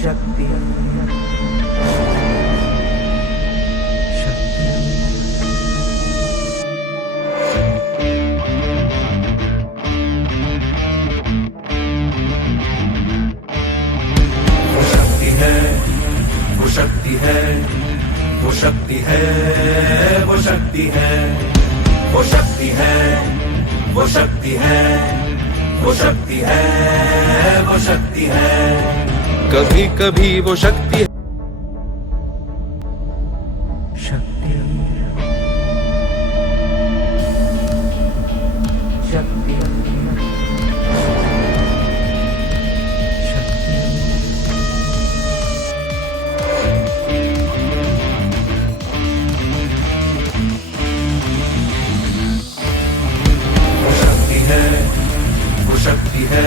शक्ति शक्ति वो शक्ति है, वो शक्ति है, वो शक्ति है, वो शक्ति है, वो शक्ति है, वो शक्ति है, वो शक्ति है, वो शक्ति है। कभी कभी वो शक्ति है। शक्ति शक्ति वो शक्ति है, वो शक्ति है,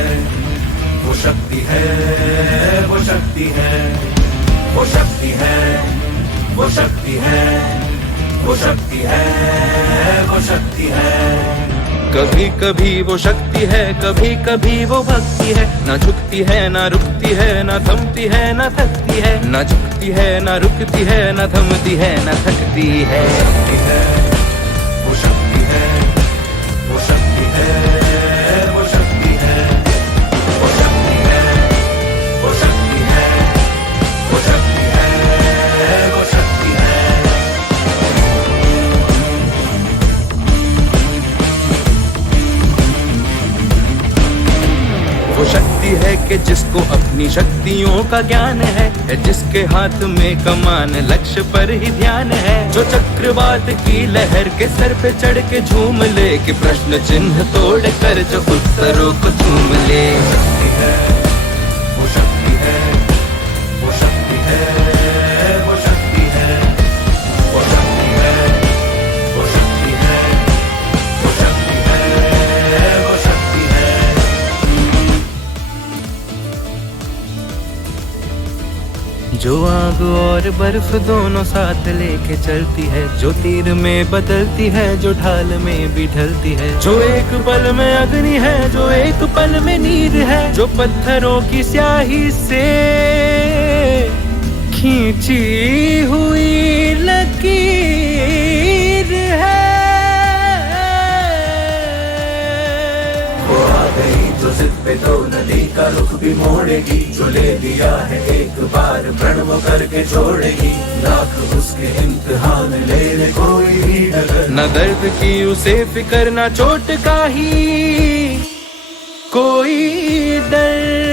वो शक्ति है, वो शक्ति है, वो शक्ति है, वो शक्ति है, वो शक्ति है, वो शक्ति है। कभी कभी वो शक्ति है, कभी कभी वो भक्ति है। ना झुकती है, ना रुकती है, ना थमती है, ना थकती है। ना झुकती है, ना रुकती है, ना थमती है, ना थकती है। शक्ति है, वो शक्ति है, वो शक्ति है, वो शक्ति है, वो शक्ति है, वो शक्ति है, वो शक्ति है, वो शक्ति है। वो शक्ति है कि जिसको अपनी शक्तियों का ज्ञान है, जिसके हाथ में कमान लक्ष्य पर ही ध्यान है। जो चक्रवात की लहर के सर पे चढ़ के झूम ले, कि प्रश्न चिन्ह तोड़ कर जो उत्तरों को चूम ले। शक्ति है, वो शक्ति है, वो शक्ति है, वो शक्ति है, वो शक्ति है, वो शक्ति है, वो शक्ति है, वो शक्ति है। जो आग और बर्फ दोनों साथ लेके चलती है, जो तीर में बदलती है, जो ढाल में भी ढलती है। जो एक पल में अग्नि है, जो एक पल में नीर है। जो पत्थरों की स्याही से खींची हुई लकीर है। वो आ गई जो जिद पे तो नदी का रुख भी मोड़ेगी। जो ले लिया है एक बार प्रण वो करके छोड़ेगी। लाख उसके इम्तिहान ले ले कोई भी डगर। न दर्द की उसे फिक्र, न चोट का ही कोई डर।